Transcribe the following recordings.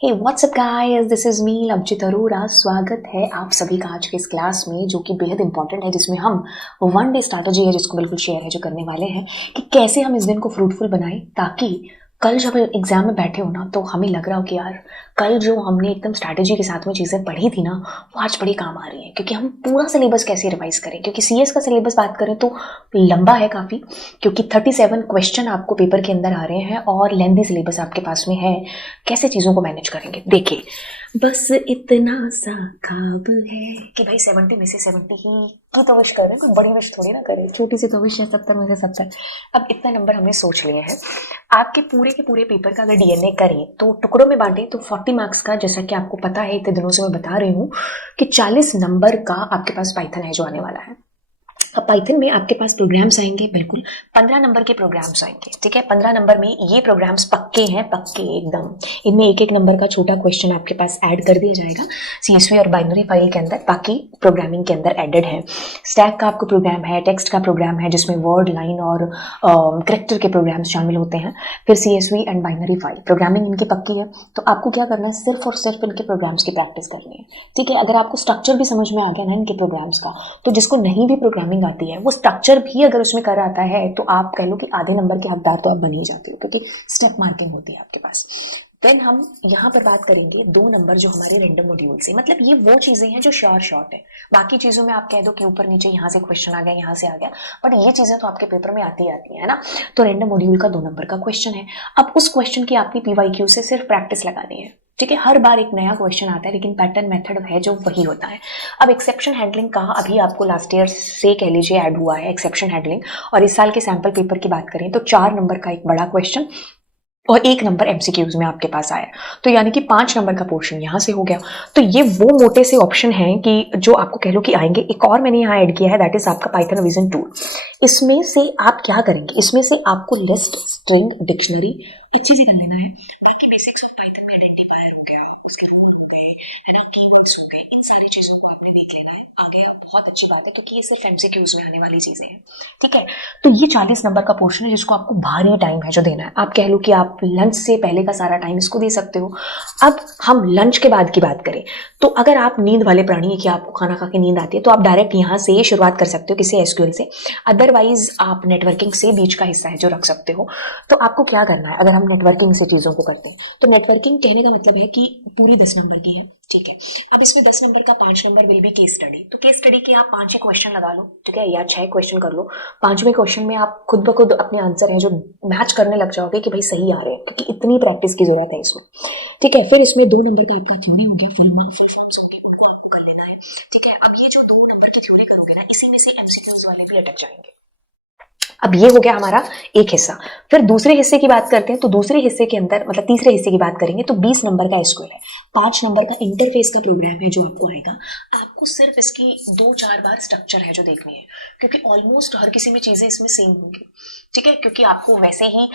Hey what's up guys, this is me Lovejit Arora. स्वागत है आप सभी का आज के इस क्लास में जो कि बेहद इंपॉर्टेंट है, जिसमें हम वन डे स्ट्रैटेजी है जिसको बिल्कुल शेयर है जो करने वाले हैं कि कैसे हम इस दिन को फ्रूटफुल बनाएं, ताकि कल जब एग्जाम में बैठे हो ना तो हमें लग रहा हो कि यार कल जो हमने एकदम स्ट्रैटेजी के साथ में चीज़ें पढ़ी थी ना वो आज बड़ी काम आ रही है। क्योंकि हम पूरा सिलेबस कैसे रिवाइज करें, क्योंकि सीएस का सिलेबस बात करें तो लंबा है काफ़ी, क्योंकि 37 क्वेश्चन आपको पेपर के अंदर आ रहे हैं और लेंथी सिलेबस आपके पास में है। कैसे चीज़ों को मैनेज करेंगे, देखिए बस इतना सा ख्वाब है कि भाई 70 में से 70 ही की तो विश कर रहे हैं, कोई बड़ी विश थोड़ी ना करे, छोटी सी तो विश है 70 में से 70। अब इतना नंबर हमने सोच लिए हैं। आपके पूरे के पूरे पेपर का अगर डीएनए करें तो टुकड़ों में बांटें तो 40 मार्क्स का, जैसा कि आपको पता है इतने दिनों से मैं बता रही हूँ कि 40 नंबर का आपके पास पाइथन है जो आने वाला है। अब पाइथन में आपके पास प्रोग्राम्स आएंगे, बिल्कुल 15 नंबर के प्रोग्राम्स आएंगे। ठीक है, 15 नंबर में ये प्रोग्राम्स पक्के हैं, पक्के एकदम। इनमें एक एक नंबर का छोटा क्वेश्चन आपके पास ऐड कर दिया जाएगा सीएसवी और बाइनरी फाइल के अंदर, बाकी प्रोग्रामिंग के अंदर एडेड है। स्टैक का आपको प्रोग्राम है, टेक्स्ट का प्रोग्राम है जिसमें वर्ड, लाइन और कैरेक्टर के प्रोग्राम्स शामिल होते हैं, फिर CSV and binary file. Programming इनकी पक्की है, तो आपको क्या करना है, सिर्फ और सिर्फ इनके प्रोग्राम्स की प्रैक्टिस करनी है। ठीक है, अगर आपको स्ट्रक्चर भी समझ में आ गया ना इनके प्रोग्राम्स का, तो जिसको नहीं भी प्रोग्रामिंग आती है वो स्ट्रक्चर भी अगर उसमें कर आता है तो आप कह लो कि आधे नंबर के हकदार तो आप बन ही जाते हो, क्योंकि स्टेप मार्किंग होती है आपके पास। देन हम यहाँ पर बात करेंगे 2 नंबर जो हमारे रैंडम मॉड्यूल से, मतलब ये वो चीजें हैं जो श्योर शॉर्ट है। बाकी चीजों में आप कह दो कि ऊपर नीचे यहाँ से क्वेश्चन आ गया, यहाँ से आ गया, बट ये चीजें तो आपके पेपर में आती है ना। तो रैंडम मॉड्यूल का 2 नंबर का क्वेश्चन है। अब उस क्वेश्चन की आपकी पीवाईक्यू से सिर्फ प्रैक्टिस लगानी है। ठीक है, हर बार एक नया क्वेश्चन आता है लेकिन पैटर्न मेथड है जो वही होता है। अब एक्सेप्शन हैंडलिंग का अभी आपको लास्ट ईयर से कह लीजिए ऐड हुआ है एक्सेप्शन हैंडलिंग, और इस साल के सैंपल पेपर की बात करें तो 4 नंबर का एक बड़ा क्वेश्चन और 1 नंबर एमसीक्यूज में आपके पास आया, तो यानी कि 5 नंबर का पोर्शन यहां से हो गया। तो ये वो मोटे से ऑप्शन हैं कि जो आपको कह लो कि आएंगे। एक और मैंने यहाँ ऐड किया है, दैट इज आपका पाइथन रिवीजन टूल। इसमें से आप क्या करेंगे, इसमें से आपको लिस्ट, स्ट्रिंग, डिक्शनरी अच्छे से कर लेना है। बाकी बेसिक्स ऑफ पाइथन में आइडेंटिफायर हो गया, स्ट्रिंग हो गए, है ना, कीवर्ड्स हो गए, इन सारी चीजों को आपने देख लेना है। आगे बहुत अच्छी बात है क्योंकि ये सिर्फ एमसीक्यूज में आने वाली चीजें हैं। ठीक है, तो ये 40 नंबर का पोर्शन है जिसको आपको भारी टाइम है जो देना है। आप कह लो कि आप लंच से पहले का सारा टाइम इसको दे सकते हो। अब हम लंच के बाद की बात करें तो अगर आप नींद वाले प्राणी है कि आपको खाना खा के नींद आती है, तो आप डायरेक्ट यहाँ से शुरुआत कर सकते हो किसी एसक्यूएल से। अदरवाइज आप नेटवर्किंग से बीच का हिस्सा है जो रख सकते हो। तो आपको क्या करना है, अगर हम नेटवर्किंग से चीजों को करते हैं तो नेटवर्किंग कहने का मतलब है कि पूरी 10 नंबर की है। ठीक है, अब इसमें 10 नंबर का 5 number will be case study. तो केस स्टडी के आप 5 क्वेश्चन लगा लो, ठीक है, या 6 क्वेश्चन कर लो। 5वें क्वेश्चन में आप खुद ब खुद अपने आंसर है जो मैच करने लग जाओगे कि भाई सही आ रहे हैं, क्योंकि इतनी प्रैक्टिस की जरूरत है इसमें। ठीक है, फिर इसमें 2 नंबर का आपका थ्योरी हो गया, फुल मार्क फुल फॉर्म्स कर लेना है। ठीक है, अब ये जो 2 नंबर की थ्योरी करोगे ना, इसी में से एमसीक्यूज वाले भी अटक जाएंगे। अब ये हो गया हमारा एक हिस्सा। फिर दूसरे हिस्से की बात करते हैं तो दूसरे हिस्से के अंदर, मतलब तीसरे हिस्से की बात करेंगे तो 20 नंबर का एसक्यूएल है, 5 नंबर का इंटरफेस का प्रोग्राम है जो आपको आएगा। आपको सिर्फ इसकी 2-4 बार स्ट्रक्चर है जो देखनी है, क्योंकि ऑलमोस्ट हर किसी में चीजें इसमें सेम होंगी। ठीक है, क्योंकि आपको वैसे ही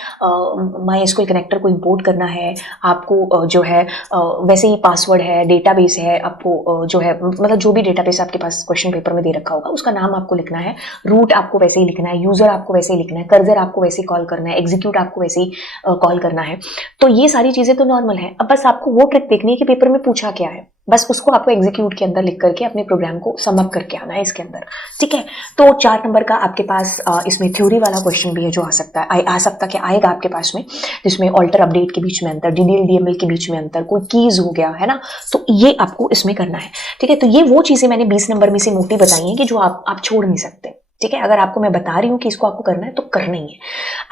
माई एसक्यूएल कनेक्टर को इंपोर्ट करना है, आपको जो है वैसे ही पासवर्ड है, डेटाबेस है, आपको जो है मतलब जो भी डेटाबेस आपके पास क्वेश्चन पेपर में दे रखा होगा उसका नाम आपको लिखना है, रूट आपको वैसे ही लिखना है, यूजर आपको वैसे ही लिखना है, कर्सर आपको वैसे ही कॉल करना है, एग्जीक्यूट आपको वैसे ही कॉल करना है। तो ये सारी चीजें तो नॉर्मल है। अब बस आपको वो ट्रिक देखनी है कि पेपर में पूछा क्या है, बस उसको आपको एग्जीक्यूट के अंदर लिख करके अपने प्रोग्राम को सम अप करके आना है इसके अंदर। ठीक है, तो 4 नंबर का आपके पास इसमें थ्योरी वाला क्वेश्चन भी है जो आ सकता क्या आएगा आपके पास में, जिसमें ऑल्टर अपडेट के बीच में अंतर, डीडीएल डीएमएल के बीच में अंतर, कोई कीज हो गया है ना, तो ये आपको इसमें करना है। ठीक है, तो ये वो चीजें मैंने 20 नंबर में से मोटी बताई हैं कि जो आप छोड़ नहीं सकते। ठीक है, अगर आपको मैं बता रही हूँ कि इसको आपको करना है तो करना ही है।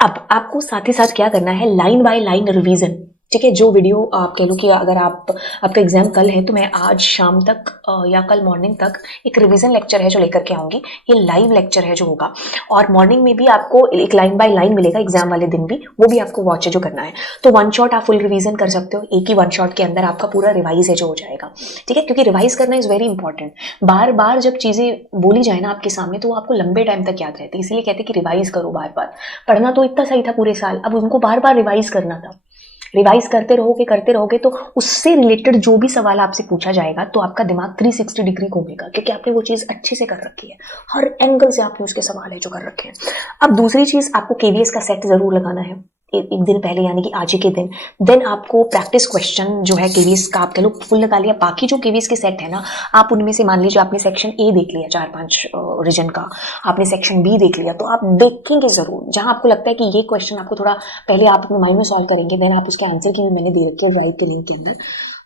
अब आपको साथ ही साथ क्या करना है, लाइन बाय लाइन रिवीजन। ठीक है, जो वीडियो आप कह लो कि अगर आपका एग्जाम कल है तो मैं आज शाम तक या कल मॉर्निंग तक एक रिवीजन लेक्चर है जो लेकर के आऊंगी। ये लाइव लेक्चर है जो होगा, और मॉर्निंग में भी आपको एक लाइन बाय लाइन मिलेगा एग्जाम वाले दिन भी, वो भी आपको वॉच है जो करना है। तो 1 शॉट आप फुल रिवीजन कर सकते हो, एक ही 1 शॉट के अंदर आपका पूरा रिवाइज है जो हो जाएगा। ठीक है, क्योंकि रिवाइज करना इज वेरी इंपॉर्टेंट। बार बार जब चीजें बोली जाए ना आपके सामने तो वो आपको लंबे टाइम तक याद रहती है, इसलिए कहते हैं कि रिवाइज करो बार बार। पढ़ना तो इतना सही था पूरे साल, अब उनको बार बार रिवाइज करना था। रिवाइज करते रहोगे तो उससे रिलेटेड जो भी सवाल आपसे पूछा जाएगा तो आपका दिमाग 360 डिग्री घूमेगा, क्योंकि आपने वो चीज अच्छे से कर रखी है, हर एंगल से आपने उसके सवाल है जो कर रखे हैं। अब दूसरी चीज, आपको केवीएस का सेट जरूर लगाना है। एक दिन पहले यानी कि आज ही के दिन, देन आपको प्रैक्टिस क्वेश्चन जो है केवीएस का आप कह लो फुल लगा लिया। बाकी जो केवीएस के सेट है ना, आप उनमें से मान लीजिए आपने सेक्शन ए देख लिया 4-5 रीजन का, आपने सेक्शन बी देख लिया, तो आप देखेंगे जरूर जहां आपको लगता है कि ये क्वेश्चन आपको थोड़ा पहले आप अपने माइंड में सॉल्व करेंगे, देन आप उसके आंसर की भी मैंने दे रखी है राइट के लिंक के अंदर,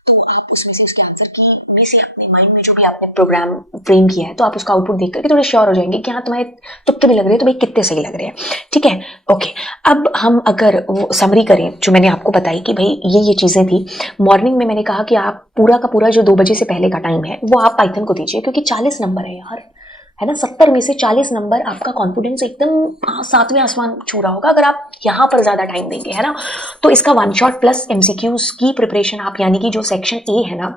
तो आप उसमें से उसके आंसर की थोड़ी सी अपने माइंड में जो भी आपने प्रोग्राम फ्रेम किया है, तो आप उसका आउटपुट देख करके थोड़े श्योर हो जाएंगे कि हाँ तुम्हारे तुक्के भी लग रहे हैं तो भाई कितने सही लग रहे हैं। ठीक है, ओके। अब हम अगर वो समरी करें जो मैंने आपको बताई कि भाई ये चीजें थी। मॉर्निंग में मैंने कहा कि आप पूरा का पूरा जो 2 बजे से पहले का टाइम है वो आप पाइथन को दीजिए, क्योंकि 40 नंबर है यार, है ना। 70 में से 40 नंबर, आपका कॉन्फिडेंस एकदम 7वें आसमान छू रहा होगा अगर आप यहाँ पर ज्यादा टाइम देंगे, है ना। तो इसका 1 शॉट प्लस एमसीक्यूज की प्रिपरेशन आप, यानी कि जो सेक्शन ए है ना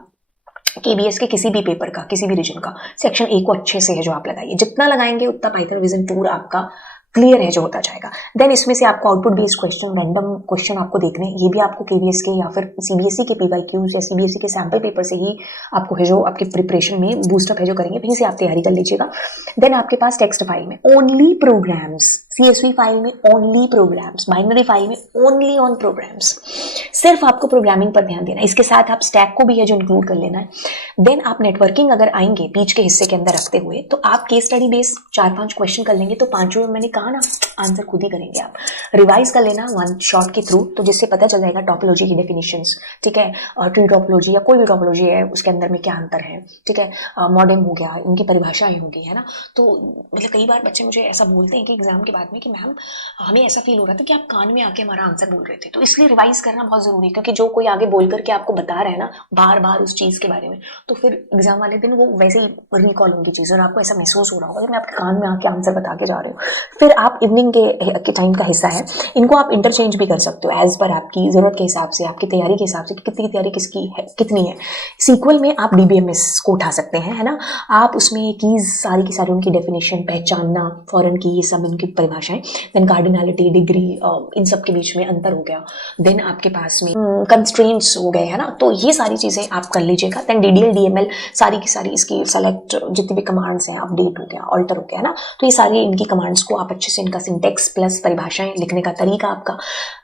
केबीएस के किसी भी पेपर का, किसी भी रीजन का, सेक्शन ए को अच्छे से है जो आप लगाइए, जितना लगाएंगे उतना पाइथन रिवीजन टूर आपका क्लियर है जो होता जाएगा। देन इसमें से आपको output based question, random question आपको देखने, ये भी आपको केवीएस के या फिर सीबीएसई के पीवाईक्यूज या सीबीएसई के सैंपल पेपर से ही आपको है जो आपके प्रिपरेशन में बूस्टअप है जो करेंगे, वहीं से आप तैयारी कर लीजिएगा। देन आपके पास टेक्स्ट फाइल में ओनली प्रोग्राम्स, सीएसवी फाइल में ओनली प्रोग्राम्स, बाइनरी फाइल में ओनली ऑन प्रोग्राम्स, सिर्फ आपको प्रोग्रामिंग पर ध्यान देना है। इसके साथ आप स्टैक को भी है जो इंक्लूड कर लेना है। देन आप नेटवर्किंग अगर आएंगे बीच के हिस्से के अंदर रखते हुए, तो आप केस स्टडी बेस 4-5 क्वेश्चन कर लेंगे, तो 5 में मैंने कहा ना आंसर खुद ही करेंगे आप। रिवाइज कर लेना 1 शॉट के थ्रू, तो जिससे पता चल जाएगा टॉपोलॉजी की डेफिनेशंस, ठीक है, ट्री टॉपोलॉजी या कोई भी टॉपोलॉजी है उसके अंदर में क्या अंतर है, ठीक है, मॉडेम हो गया, इनकी परिभाषाएं होंगी, है ना। तो मतलब कई बार बच्चे मुझे ऐसा बोलते हैं कि एग्जाम के बाद में कि मैम हमें ऐसा फील हो रहा था कि आप कान में आके हमारा आंसर बोल रहे थे, तो इसलिए रिवाइज करना बहुत जरूरी है, क्योंकि जो कोई आगे बोल करके आपको बता रहा है ना बार बार उस चीज के बारे में, तो फिर एग्जाम वाले दिन वो वैसे ही रिकॉल होंगी चीज और आपको ऐसा महसूस हो रहा होगा कि मैं आपके कान में आके आंसर बता के जा रही हूँ। फिर आप इवनिंग के टाइम का हिस्सा है, इनको आप इंटरचेंज भी कर सकते हो एज पर आपकी जरूरत के हिसाब से, आपकी तैयारी के हिसाब से कि कितनी तैयारी किसकी है, कितनी है। सीक्वल में आप डीबीएमएस को उठा सकते हैं, है ना। आप उसमें कीज सारी की सारी उनकी डेफिनेशन पहचानना, फॉरेन की ये सब इनकी परिभाषाएं, देन कार्डिनलिटी, डिग्री, इन सब के बीच में अंतर हो गया। देन आपके पास में कंस्ट्रेंट्स हो गए, है ना। तो ये सारी चीजें आप कर लीजिएगा। देन डीडीएल, डीएमएल, सारी की सारी इसकी सेलेक्ट जितनी भी कमांड्स हैं, अपडेट हो गया, ऑल्टर हो गया, है ना। तो ये सारी इनकी कमांड्स को आप अच्छे से, इनका सिंटेक्स प्लस परिभाषाएं लिखने का तरीका आपका।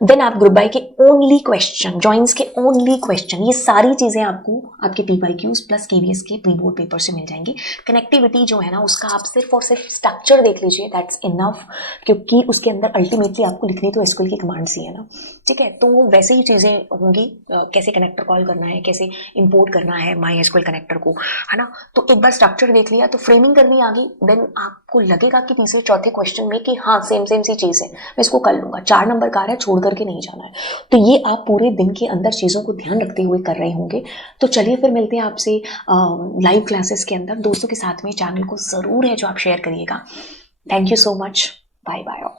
देन आप ग्रुप बाय के ओनली क्वेश्चन, जॉइंस के ओनली क्वेश्चन, ये सारी चीजें आपको आपके पीवाईक्यूज प्लस केवीएस के प्री बोर्ड पेपर से मिल जाएंगी। कनेक्टिविटी जो है ना उसका आप सिर्फ और सिर्फ स्ट्रक्चर देख लीजिए, दैट्स इनफ, क्योंकि उसके अंदर अल्टीमेटली आपको लिखनी तो एसक्यूएल की कमांड्स ही है ना, ठीक है। तो वैसे ही चीजें होंगी, कैसे कनेक्टर कॉल करना है, कैसे इंपोर्ट करना है माई एसक्यूएल कनेक्टर को, है ना। तो एक बार स्ट्रक्चर देख लिया तो फ्रेमिंग करनी आ गई। देन आपको लगेगा कि तीसरे चौथे क्वेश्चन में कि हाँ सेम सी चीज है, मैं इसको कर लूंगा, 4 नंबर का है, छोड़ करके नहीं जाना है। तो ये आप पूरे दिन के अंदर चीजों को ध्यान रखते हुए कर रहे होंगे। तो चलिए फिर मिलते हैं आपसे लाइव क्लासेस के अंदर। दोस्तों के साथ में चैनल को जरूर है जो आप शेयर करिएगा। Thank you so much, bye bye.